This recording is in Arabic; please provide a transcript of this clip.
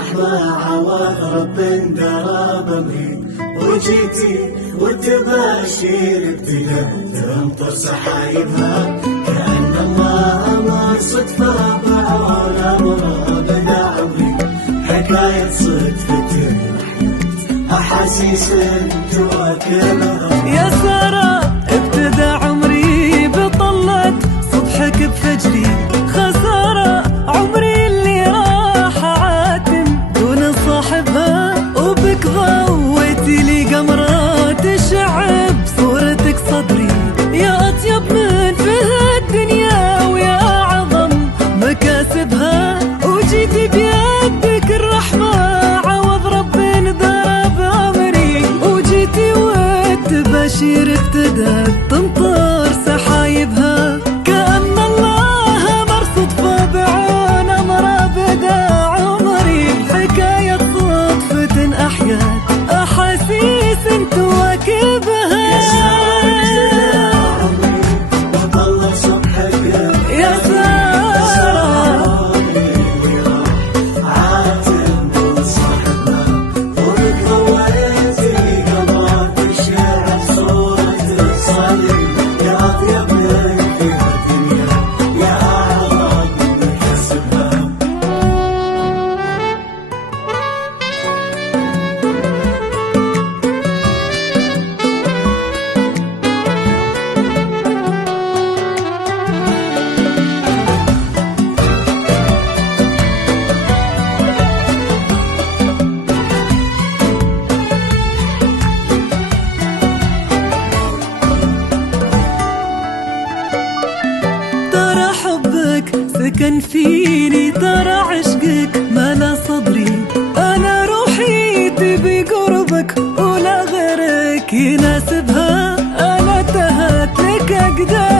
الرحمة عوض رب درى بمري، وجيتي والتباشير ابتدت تمطر سحايبها، كأن الله أمر صدفة بعون أمره بدا عمري، حكاية صدفة أحاسيس تواكبها. يا سارة ابتدى عمري بطلة صبحك بفجري، خسارة عمري اللي راح عاتم دون صاحبها، وبك ضويتي لي قمرة تشعب صورتك صدري، يا أطيب من في الدنيا ويا أعظم مكاسبها، وجيتي بيدك الرحمة عوض رب ضرب عمري، وجيتي والتباشير ابتدت تمطر سحايبها، كأن الله أمر صدفة بعون أمره بدا عمري، حكاية صدفة أحيات أحاسيس تواكبها. يا سارة سكن فيني، ترى عشقك ملا صدري، أنا روحي تبي قربك ولا غيرك يناسبها، أنا تهت لك أقدر